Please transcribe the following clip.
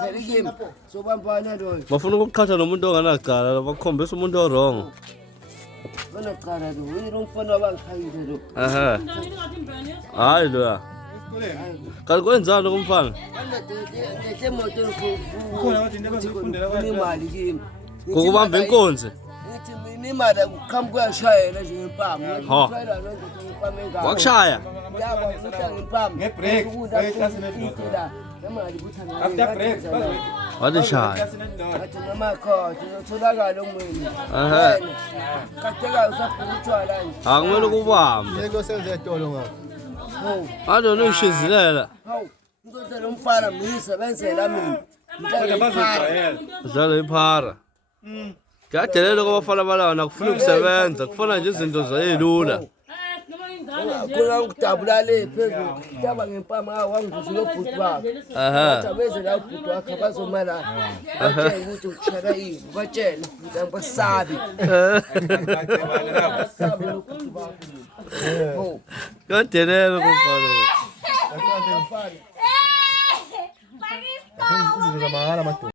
Serikim sobampana lo bafuna ukuqhatha nomuntu onganagala bakhombisa umuntu orongo banaqala lo uyirongfana bangikhayile lo aha hayi lo kanti kwenzani kumfana ngehle moto khona bathi ndabazofundela imali kimi ngokubamba inkonzi ngithi mina imali ukukhambi kuyashayela nje ngempama ngishayela lo nje ngempama engaka wakushaya yabo ngitha ngempama ngebreak imali kuthana after break walishaya athi mama khona utholakala umweni aha katheka usafuna utshwala nje akumele ukubambe Ngeke senze etolo ngapha. hawu adona uyishizilela hawu ngizotshela umfana miyisebenzela mina udlala iphara kuyadelela kwabafana balawa nakufuna ukusebenza kufana nje izinto zayelula khona ngidabula le phezulu hlaba ngempama wangivuza nobhuti bakhe aha abeze la ubhuti wakhe bazomala batshela ukuthi ngishara yini batshela ukuthi angibasabi basabi nobhuti bakhe hawu kuyadelela kumfana Izinto zamahhala madoda.